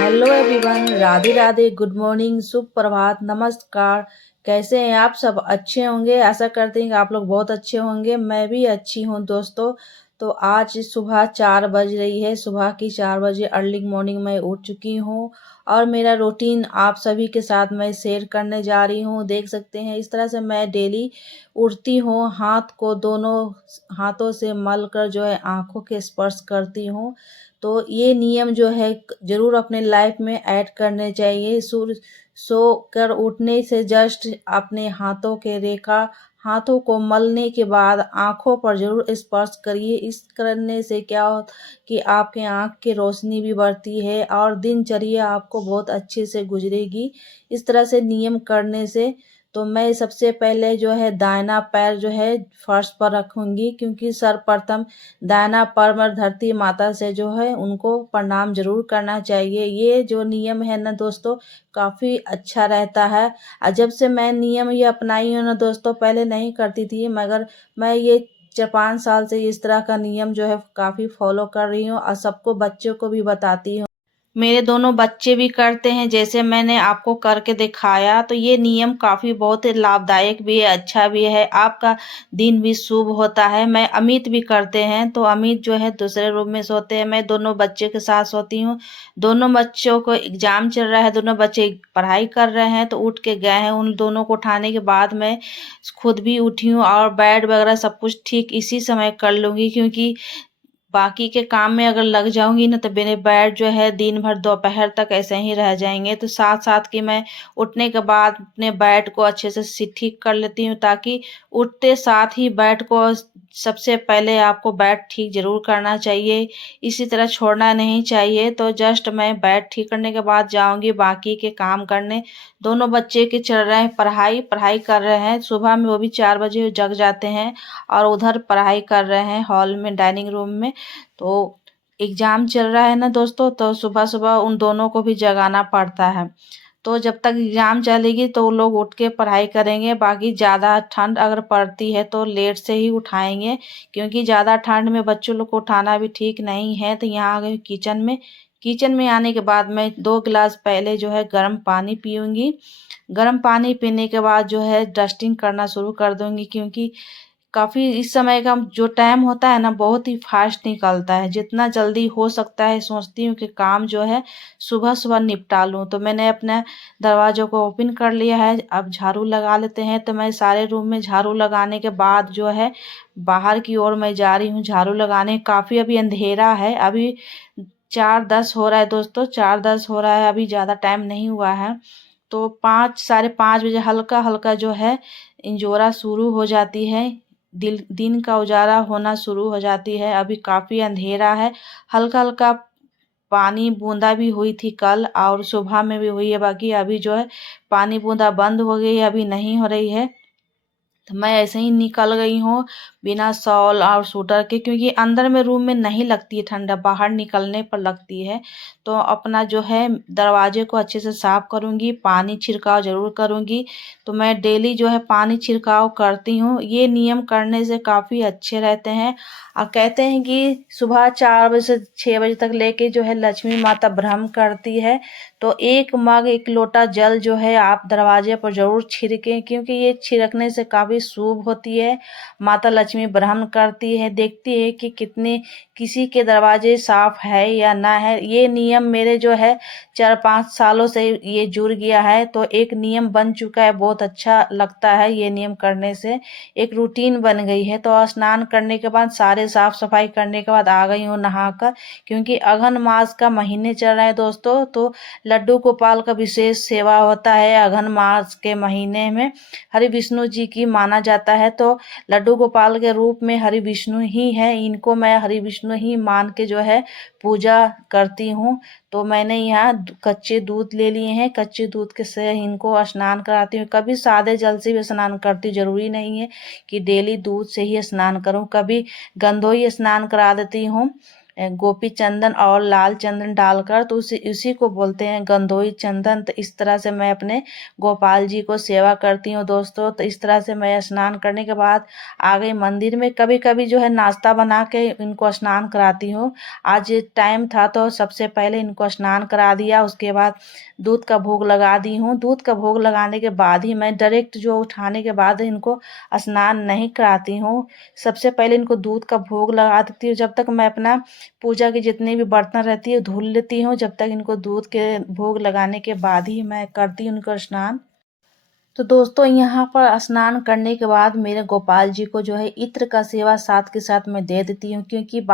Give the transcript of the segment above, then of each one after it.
Hello everyone, Radhe Radhe, good morning, शुभ प्रभात, नमस्कार। कैसे हैं आप सब? अच्छे होंगे। आशा करते हैं कि आप लोग बहुत अच्छे होंगे। मैं भी अच्छी हूँ दोस्तों। तो आज सुबह 4 बज रही है। सुबह की 4 बजे अर्ली मॉर्निंग में उठ चुकी हूँ और मेरा रूटीन आप सभी के साथ मैं शेयर करने जा रही हूँ। देख सकते हैं इस तरह से मैं डेली उठती हूँ। हाथ को दोनों हाथों से मल कर जो है आँखों के स्पर्श करती हूँ। तो ये नियम जो है ज़रूर अपने लाइफ में ऐड करने चाहिए। सूर्य सो कर उठने से जस्ट अपने हाथों के रेखा हाथों को मलने के बाद आँखों पर ज़रूर स्पर्श करिए। इस करने से क्या हो कि आपके आँख की रोशनी भी बढ़ती है और दिनचर्या आपको बहुत अच्छे से गुजरेगी। इस तरह से नियम करने से तो मैं सबसे पहले जो है दाहिना पैर जो है फर्श पर रखूँगी, क्योंकि सर्वप्रथम दाना परमर धरती माता से जो है उनको प्रणाम जरूर करना चाहिए। ये जो नियम है ना दोस्तों, काफ़ी अच्छा रहता है। जब से मैं नियम ये अपनाई हूँ ना दोस्तों, पहले नहीं करती थी, मगर मैं ये 4-5 साल से इस तरह का नियम जो है काफ़ी फॉलो कर रही हूँ और सबको बच्चों को भी बताती हूँ। मेरे दोनों बच्चे भी करते हैं जैसे मैंने आपको करके दिखाया। तो ये नियम काफ़ी बहुत लाभदायक भी है, अच्छा भी है। आपका दिन भी शुभ होता है। मैं अमित भी करते हैं, तो अमित जो है दूसरे रूम में सोते हैं, मैं दोनों बच्चे के साथ सोती हूँ। दोनों बच्चों को एग्जाम चल रहा है, दोनों बच्चे पढ़ाई कर रहे हैं तो उठ के गए हैं। उन दोनों को उठाने के बाद मैं खुद भी उठी हूँ और बेड वगैरह सब कुछ ठीक इसी समय कर लूँगी, क्योंकि बाकी के काम में अगर लग जाऊंगी ना तो मेरे बैठ जो है दिन भर दोपहर तक ऐसे ही रह जाएंगे। तो साथ साथ कि मैं उठने के बाद अपने बैठ को अच्छे से ठीक कर लेती हूँ, ताकि उठते साथ ही बैठ को सबसे पहले आपको बैठ ठीक जरूर करना चाहिए। इसी तरह छोड़ना नहीं चाहिए। तो जस्ट मैं बैठ ठीक करने के बाद जाऊंगी बाकी के काम करने। दोनों बच्चे के चल रहे हैं पढ़ाई पढ़ाई कर रहे हैं। सुबह में वो भी 4 बजे जग जाते हैं और उधर पढ़ाई कर रहे हैं हॉल में, डाइनिंग रूम में। तो एग्जाम चल रहा है ना दोस्तों, तो सुबह सुबह उन दोनों को भी जगाना पड़ता है। तो जब तक एग्जाम चलेगी तो वो लोग उठ के पढ़ाई करेंगे। बाकी ज़्यादा ठंड अगर पड़ती है तो लेट से ही उठाएंगे, क्योंकि ज़्यादा ठंड में बच्चों लोग को उठाना भी ठीक नहीं है। तो यहाँ आ गई किचन में। किचन में आने के बाद मैं 2 गिलास पहले जो है गर्म पानी पीऊँगी। गर्म पानी पीने के बाद जो है डस्टिंग करना शुरू कर दूँगी, क्योंकि काफ़ी इस समय का जो टाइम होता है ना बहुत ही फास्ट निकलता है। जितना जल्दी हो सकता है सोचती हूँ कि काम जो है सुबह सुबह निपटा लूँ। तो मैंने अपने दरवाज़ों को ओपन कर लिया है। अब झाड़ू लगा लेते हैं। तो मैं सारे रूम में झाड़ू लगाने के बाद जो है बाहर की ओर मैं जा रही हूँ झाड़ू लगाने। काफ़ी अभी अंधेरा है, अभी 4:10 हो रहा है दोस्तों, 4:10 हो रहा है, अभी ज़्यादा टाइम नहीं हुआ है। तो 5 साढ़े 5 बजे हल्का हल्का जो है इंजोरा शुरू हो जाती है। दिन का उजाला होना शुरू हो जाती है। अभी काफ़ी अंधेरा है। हल्का हल्का पानी बूंदा भी हुई थी कल और सुबह में भी हुई है। बाकी अभी जो है पानी बूंदा बंद हो गई है, अभी नहीं हो रही है। तो मैं ऐसे ही निकल गई हूँ बिना शॉल और स्वेटर के, क्योंकि अंदर में रूम में नहीं लगती है ठंडा, बाहर निकलने पर लगती है। तो अपना जो है दरवाजे को अच्छे से साफ करूँगी, पानी छिड़काव जरूर करूँगी। तो मैं डेली जो है पानी छिड़काव करती हूँ। ये नियम करने से काफ़ी अच्छे रहते हैं। और कहते हैं कि सुबह 4 बजे से 6 बजे तक लेके जो है लक्ष्मी माता ब्रह्म करती है। तो 1 मग 1 लोटा जल जो है आप दरवाजे पर जरूर छिड़कें, क्योंकि ये छिड़कने से काफ़ी शुभ होती है। माता लक्ष्मी ब्रह्म करती है, देखती है कि कितने किसी के दरवाजे साफ है या ना है। ये नियम मेरे जो है 4-5 सालों से ये जुड़ गया है, तो एक नियम बन चुका है। बहुत अच्छा लगता है ये नियम करने से, एक रूटीन बन गई है। तो स्नान करने के बाद सारे साफ सफाई करने के बाद आ गई हूँ नहाकर, क्योंकि अघन मास का महीने चल रहे हैं दोस्तों। तो लड्डू गोपाल का विशेष सेवा होता है अघन मास के महीने में। हरि विष्णु जी की माना जाता है। तो लड्डू गोपाल के रूप में हरि विष्णु ही है, इनको मैं हरि विष्णु ही मान के जो है पूजा करती हूँ। तो मैंने यहाँ कच्चे दूध ले लिए हैं, कच्चे दूध के से इनको स्नान कराती हूँ। कभी सादे जल से भी स्नान करती हूँ, जरूरी नहीं है कि डेली दूध से ही स्नान करूँ। कभी गंधोई स्नान करा देती हूँ गोपी चंदन और लाल चंदन डालकर, तो उसी को बोलते हैं गंधोई चंदन। तो इस तरह से मैं अपने गोपाल जी को सेवा करती हूँ दोस्तों। तो इस तरह से मैं स्नान करने के बाद आ गई मंदिर में। कभी कभी जो है नाश्ता बना के इनको स्नान कराती हूँ। आज टाइम था तो सबसे पहले इनको स्नान करा दिया, उसके बाद दूध का भोग लगा दी हूँ। दूध का भोग लगाने के बाद ही मैं डायरेक्ट जो उठाने के बाद इनको स्नान नहीं कराती हूँ। सबसे पहले इनको दूध का भोग लगा देती हूँ। जब तक मैं अपना पूजा की जितनी भी बर्तन रहती है धुल लेती हूँ, जब तक इनको दूध के भोग लगाने के बाद ही मैं करती हूँ इनको स्नान। तो दोस्तों यहाँ पर स्नान करने के बाद मेरे गोपाल जी को जो है इत्र का सेवा साथ के साथ मैं दे देती हूँ, क्योंकि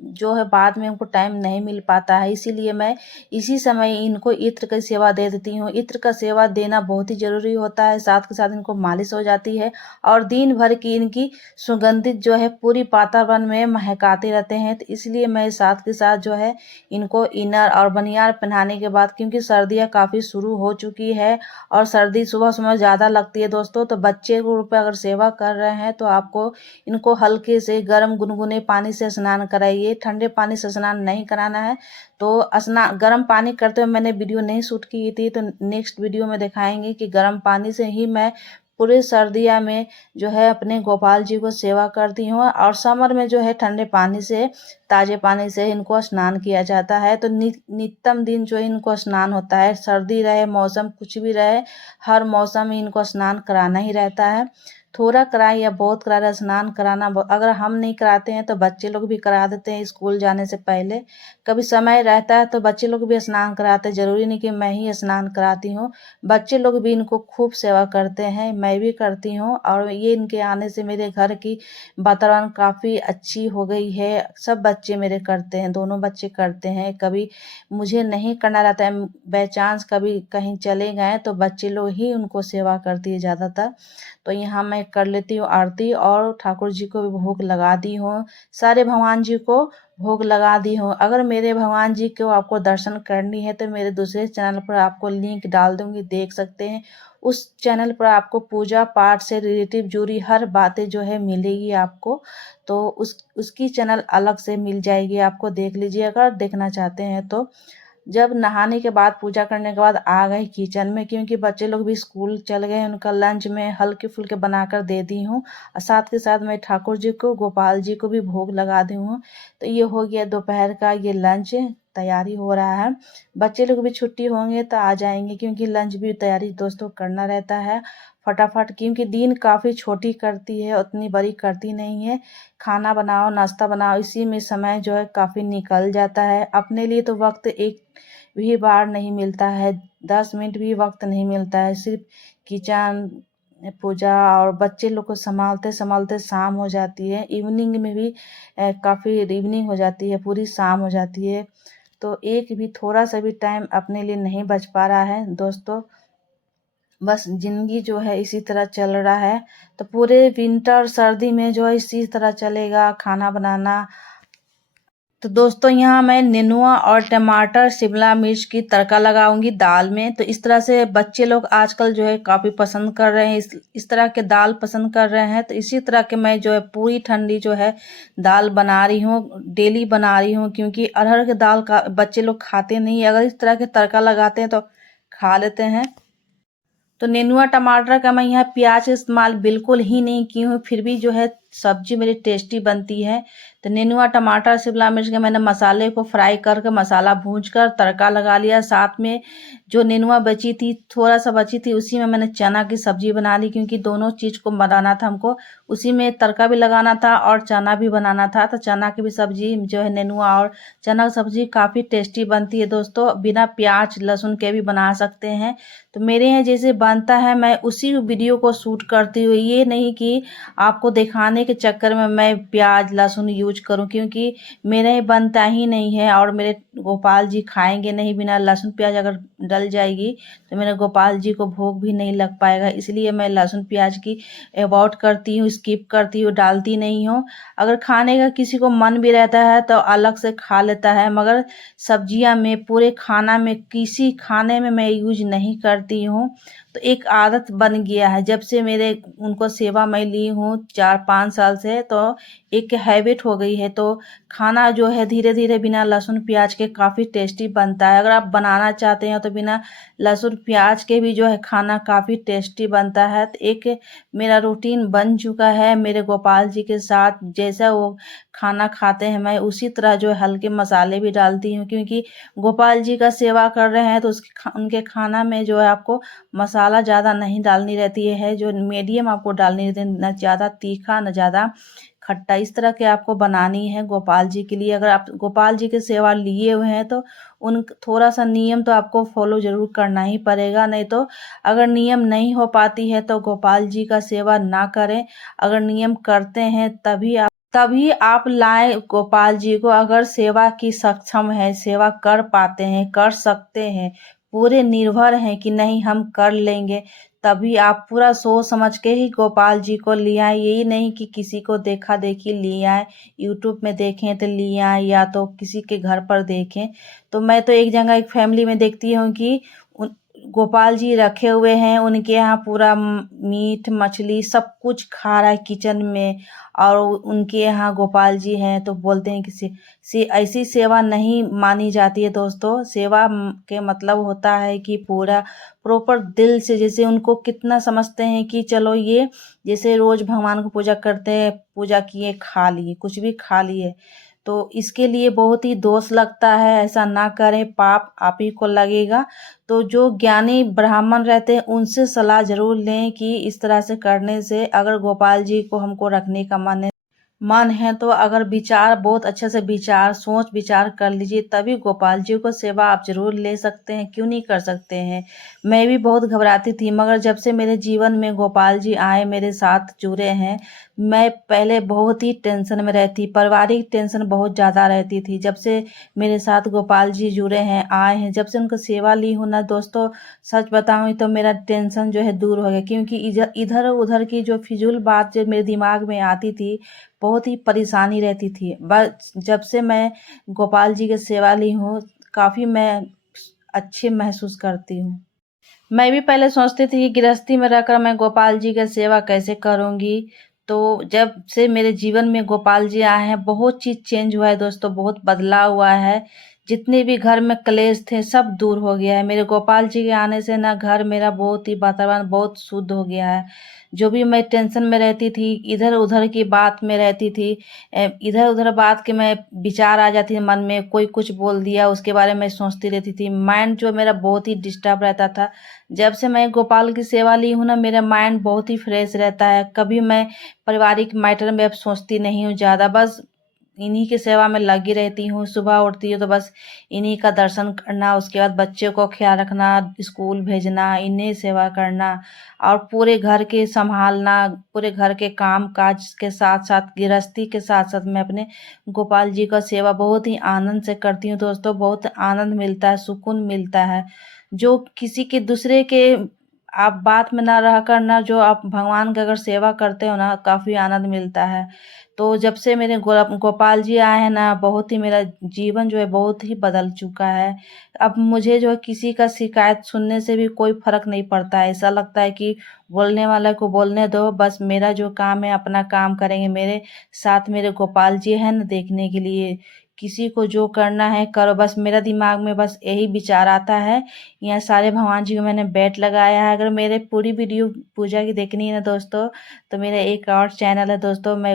जो है बाद में उनको टाइम नहीं मिल पाता है, इसीलिए मैं इसी समय इनको इत्र की सेवा दे देती हूँ। इत्र का सेवा देना बहुत ही ज़रूरी होता है, साथ के साथ इनको मालिश हो जाती है और दिन भर की इनकी सुगंधित जो है पूरी वातावरण में महकाते रहते हैं। तो इसलिए मैं साथ के साथ जो है इनको इनर और बनियान पहनाने के बाद, क्योंकि सर्दियाँ काफ़ी शुरू हो चुकी है और सर्दी सुबह सुबह ज़्यादा लगती है दोस्तों, तो बच्चे को रूप अगर सेवा कर रहे हैं तो आपको इनको हल्के से गर्म गुनगुने पानी से स्नान कराइए। ठंडे पानी से स्नान नहीं कराना है। तो गर्म पानी करते हुए मैंने वीडियो नहीं शूट की थी, तो नेक्स्ट वीडियो में दिखाएंगे कि गर्म पानी से ही मैं पूरे सर्दिया में जो है अपने गोपाल जी को सेवा करती हूँ। और समर में जो है ठंडे पानी से, ताज़े पानी से इनको स्नान किया जाता है। तो नित्यम दिन जो इनको स्नान होता है, सर्दी रहे मौसम कुछ भी रहे, हर मौसम में इनको स्नान कराना ही रहता है। थोड़ा कराए या बहुत कराए, स्नान कराना अगर हम नहीं कराते हैं तो बच्चे लोग भी करा देते हैं स्कूल जाने से पहले। कभी समय रहता है तो बच्चे लोग भी स्नान कराते हैं, ज़रूरी नहीं कि मैं ही स्नान कराती हूँ। बच्चे लोग भी इनको खूब सेवा करते हैं, मैं भी करती हूँ। और ये इनके आने से मेरे घर की वातावरण काफ़ी अच्छी हो गई है। सब बच्चे मेरे करते हैं, दोनों बच्चे करते हैं। कभी मुझे नहीं करना रहता है, बाई चांस कभी कहीं चले गए तो बच्चे लोग ही उनको सेवा करती है ज़्यादातर। तो यहाँ मैं कर लेती हूँ आरती और ठाकुर जी को भी भोग लगा दी हूँ। सारे भगवान जी को भोग लगा दी हूँ। अगर मेरे भगवान जी को आपको दर्शन करनी है तो मेरे दूसरे चैनल पर आपको लिंक डाल दूँगी, देख सकते हैं। उस चैनल पर आपको पूजा पाठ से रिलेटिव जुड़ी हर बातें जो है मिलेगी आपको। तो उसकी चैनल अलग से मिल जाएगी, आपको देख लीजिए अगर देखना चाहते हैं तो। जब नहाने के बाद पूजा करने के बाद आ गए किचन में, क्योंकि बच्चे लोग भी स्कूल चल गए, उनका लंच में हल्के फुल्के बनाकर दे दी हूँ और साथ के साथ मैं ठाकुर जी को गोपाल जी को भी भोग लगा दी हूँ। तो ये हो गया दोपहर का ये लंच तैयारी हो रहा है। बच्चे लोग भी छुट्टी होंगे तो आ जाएंगे, क्योंकि लंच भी तैयारी दोस्तों करना रहता है फटाफट, क्योंकि दिन काफ़ी छोटी करती है, उतनी बड़ी करती नहीं है। खाना बनाओ नाश्ता बनाओ इसी में समय जो है काफ़ी निकल जाता है। अपने लिए तो वक्त एक भी बार नहीं मिलता है, 10 मिनट भी वक्त नहीं मिलता है। सिर्फ किचन पूजा और बच्चे लोग को संभालते संभालते शाम हो जाती है। इवनिंग में भी काफ़ी इवनिंग हो जाती है, पूरी शाम हो जाती है। तो एक भी थोड़ा सा भी टाइम अपने लिए नहीं बच पा रहा है दोस्तों। बस ज़िंदगी जो है इसी तरह चल रहा है। तो पूरे विंटर सर्दी में जो है इसी तरह चलेगा खाना बनाना। तो दोस्तों यहाँ मैं नेनुआ और टमाटर शिमला मिर्च की तड़का लगाऊंगी दाल में। तो इस तरह से बच्चे लोग आजकल जो है काफ़ी पसंद कर रहे हैं, इस तरह के दाल पसंद कर रहे हैं। तो इसी तरह के मैं जो है पूरी ठंडी जो है दाल बना रही हूँ, डेली बना रही हूँ, क्योंकि अरहर के दाल का बच्चे लोग खाते नहीं, अगर इस तरह के तड़का लगाते हैं तो खा लेते हैं। तो नेनुआ टमाटर का मैं यहाँ प्याज इस्तेमाल बिल्कुल ही नहीं की हूँ, फिर भी जो है सब्जी मेरी टेस्टी बनती है। तो नेनुआ टमाटर शिमला मिर्च के मैंने मसाले को फ्राई करके मसाला भूंज कर तड़का लगा लिया। साथ में जो नेनुआ बची थी थोड़ा सा बची थी, उसी में मैंने चना की सब्जी बना ली, क्योंकि दोनों चीज़ को बनाना था हमको, उसी में तड़का भी लगाना था और चना भी बनाना था। तो चना की भी सब्जी जो है नेनुआ और चना की सब्जी काफ़ी टेस्टी बनती है दोस्तों, बिना प्याज लहसुन के भी बना सकते हैं। तो मेरे यहाँ जैसे बनता है मैं उसी वीडियो को शूट करती हूँ, ये नहीं कि आपको दिखाने के चक्कर में मैं प्याज लहसुन यूज करूँ, क्योंकि मेरे यहाँ बनता ही नहीं है और मेरे गोपाल जी खाएंगे नहीं। बिना लहसुन प्याज अगर डल जाएगी तो मेरे गोपाल जी को भोग भी नहीं लग पाएगा, इसलिए मैं लहसुन प्याज की अवॉइड करती हूँ, स्किप करती हूँ, डालती नहीं हूँ। अगर खाने का किसी को मन भी रहता है तो अलग से खा लेता है, मगर सब्जियां में पूरे खाना में किसी खाने में मैं यूज नहीं करती हूँ। तो एक आदत बन गया है जब से मेरे उनको सेवा मैं ली हूँ 4-5 5 साल से, तो एक हैबिट हो गई है। तो खाना जो है धीरे-धीरे बिना लहसुन प्याज के काफ़ी टेस्टी बनता है। अगर आप बनाना चाहते हैं तो बिना लहसुन प्याज के भी जो है खाना काफ़ी टेस्टी बनता है। तो एक मेरा रूटीन बन चुका है मेरे गोपाल जी के साथ, जैसा वो खाना खाते हैं मैं उसी तरह जो है हल्के मसाले भी डालती हूँ, क्योंकि गोपाल जी का सेवा कर रहे हैं तो उनके खाना में जो है आपको मसाला ज़्यादा नहीं डालनी रहती है, जो मीडियम आपको डालनी रहती है, न ज़्यादा तीखा न ज़्यादा खट्टा। इस तरह के आपको बनानी है गोपाल जी के लिए। अगर आप गोपाल जी की सेवा लिए हुए हैं तो उन थोड़ा सा नियम तो आपको फॉलो ज़रूर करना ही पड़ेगा, नहीं तो अगर नियम नहीं हो पाती है तो गोपाल जी का सेवा ना करें। अगर नियम करते हैं तभी आप लाएँ गोपाल जी को। अगर सेवा की सक्षम है, सेवा कर पाते हैं, कर सकते हैं, पूरे निर्भर हैं कि नहीं हम कर लेंगे, तभी आप पूरा सोच समझ के ही गोपाल जी को ले आएँ। यही नहीं कि किसी को देखा-देखी ले आएँ, यूट्यूब में देखें तो ले आएँ या तो किसी के घर पर देखें। तो मैं तो एक जगह एक फैमिली में देखती हूँ कि उन गोपाल जी रखे हुए हैं, उनके यहाँ पूरा मीट, मछली सब कुछ खा रहा है किचन में, और उनके यहाँ गोपाल जी हैं तो बोलते हैं कि से ऐसी सेवा नहीं मानी जाती है दोस्तों। सेवा के मतलब होता है कि पूरा प्रॉपर दिल से, जैसे उनको कितना समझते हैं कि चलो ये जैसे रोज भगवान को पूजा करते हैं, पूजा किए खा लिए, कुछ भी खा लिए, तो इसके लिए बहुत ही दोष लगता है। ऐसा ना करें, पाप आप ही को लगेगा। तो जो ज्ञानी ब्राह्मण रहते हैं उनसे सलाह ज़रूर लें कि इस तरह से करने से, अगर गोपाल जी को हमको रखने का मन है तो अगर विचार बहुत अच्छे से सोच विचार कर लीजिए, तभी गोपाल जी को सेवा आप ज़रूर ले सकते हैं, क्यों नहीं कर सकते हैं। मैं भी बहुत घबराती थी, मगर जब से मेरे जीवन में गोपाल जी आए, मेरे साथ जुड़े हैं, मैं पहले बहुत ही टेंशन में रहती, पारिवारिक टेंशन बहुत ज़्यादा रहती थी। जब से मेरे साथ गोपाल जी जुड़े हैं, आए हैं, जब से उनकी सेवा ली हूँ ना दोस्तों, सच बताऊँ तो मेरा टेंशन जो है दूर हो गया, क्योंकि इधर-उधर की जो फिजूल बात जो मेरे दिमाग में आती थी, बहुत ही परेशानी रहती थी। बस जब से मैं गोपाल जी की सेवा ली हूँ, काफ़ी मैं अच्छे महसूस करती हूँ। मैं भी पहले सोचती थी कि गृहस्थी में रहकर मैं गोपाल जी की सेवा कैसे करूँगी। तो जब से मेरे जीवन में गोपाल जी आए हैं, बहुत चीज़ चेंज हुआ है दोस्तों, बहुत बदलाव हुआ है। जितने भी घर में क्लेश थे सब दूर हो गया है। मेरे गोपाल जी के आने से ना घर मेरा बहुत ही वातावरण बहुत शुद्ध हो गया है। जो भी मैं टेंशन में रहती थी, इधर-उधर की बात में रहती थी, इधर-उधर बात के मैं विचार आ जाती थी मन में, कोई कुछ बोल दिया उसके बारे में सोचती रहती थी। माइंड जो मेरा बहुत ही डिस्टर्ब रहता था। जब से मैं गोपाल की सेवा ली हूँ ना, मेरा माइंड बहुत ही फ्रेश रहता है। कभी मैं पारिवारिक मैटर में अब सोचती नहीं हूँ ज़्यादा, बस इन्हीं की सेवा में लगी रहती हूँ। सुबह उठती हूँ तो बस इन्हीं का दर्शन करना, उसके बाद बच्चों को ख्याल रखना, स्कूल भेजना, इन्हें सेवा करना और पूरे घर के संभालना, पूरे घर के काम-काज के साथ-साथ, गृहस्थी के साथ-साथ मैं अपने गोपाल जी का सेवा बहुत ही आनंद से करती हूँ दोस्तों। बहुत आनंद मिलता है, सुकून मिलता है। जो किसी के दूसरे के आप बात में ना रहकर ना, जो आप भगवान की अगर सेवा करते हो ना, काफ़ी आनंद मिलता है। तो जब से मेरे गोपाल जी आए हैं ना, बहुत ही मेरा जीवन जो है बहुत ही बदल चुका है। अब मुझे जो है किसी का शिकायत सुनने से भी कोई फ़र्क नहीं पड़ता है। ऐसा लगता है कि बोलने वाले को बोलने दो, बस मेरा जो काम है अपना काम करेंगे। मेरे साथ मेरे गोपाल जी हैं ना देखने के लिए। किसी को जो करना है करो, बस मेरा दिमाग में बस यही विचार आता है। यहाँ सारे भगवान जी को मैंने बेट लगाया है। अगर मेरे पूरी वीडियो पूजा की देखनी है ना दोस्तों, तो मेरा एक और चैनल है दोस्तों, मैं